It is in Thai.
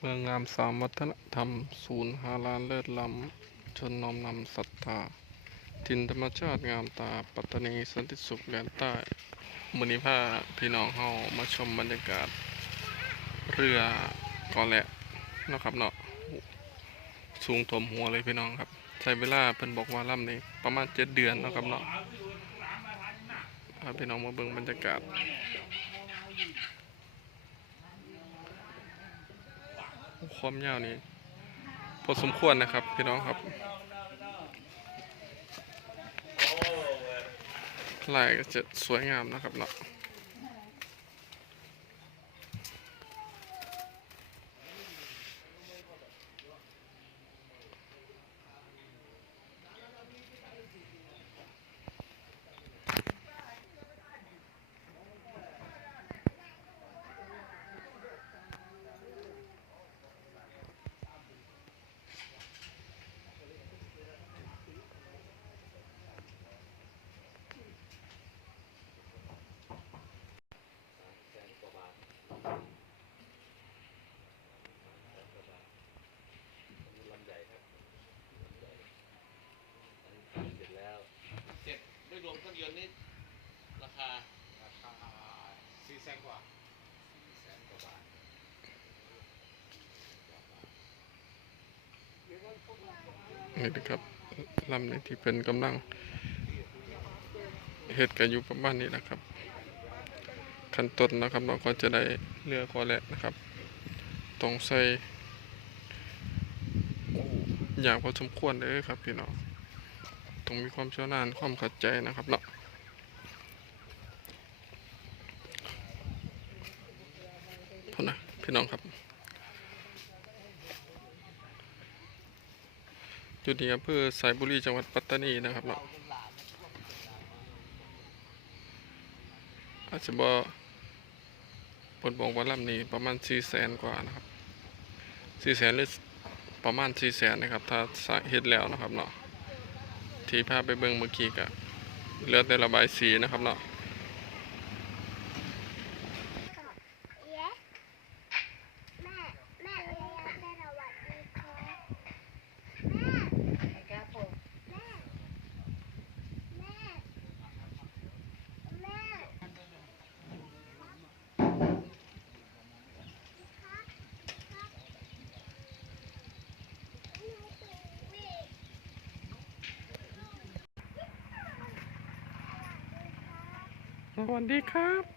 เมืองงามสามวัฒนธรรม ศูนย์หาลานเลิศล้ำ ชนน้อมนำศรัทธาถิ่นธรรมชาติงามตา ปัตตานีสันติสุขแดนใต้มือนี้พาพี่น้องเฮามาชมบรรยากาศ เรือกอแหละนะครับเนาะสูงถมหัวเลยพี่น้องครับ ใช้เวลาเพิ่นบอกว่าลำนี้ประมาณเจ็ดเดือนนะครับเนาะพาพี่น้องมาเบิ่งบรรยากาศ ความยาวนี้พอสมควรนะครับพี่น้องครับลายก็จะสวยงามนะครับเนาะ เสร็จไม่รวมเครื่อง ยนต์นี่ราคาราคาสี่แสนกว่าสี่แสนกว่าบาทนี่นะครับลำนี้ที่เป็นกำลังเห็ดกันอยู่ประมาณนี้นะครับ ขั้นต้นนะครับเราก็จะได้เรือคอแหละนะครับต้องใส่อย่างพอสมควรเลยครับพี่น้อง ต้องมีความเชี่ยวชาญความเข้าใจนะครับเนาะพอนะพี่น้องครับอยู่ที่อำเภอสายบุรีจังหวัดปัตตานีนะครับเนาะอาจจะบ่ผลบอกว่าลำนี้ประมาณ4 0 0แสนกว่านะครับ4แสนหรือประมาณ4แสนนะครับ ถ้าสาเฮ็ดแล้วนะครับเนาะ ที่พาไปเบิ่งเมื่อกี้ก็เลือแต่ระบายสีนะครับเนาะ เย้แม่ แม่เลยอยากได้สวัสดีครับแม่ ครับผม แม่ แม่ แม่ครับ สวัสดีครับ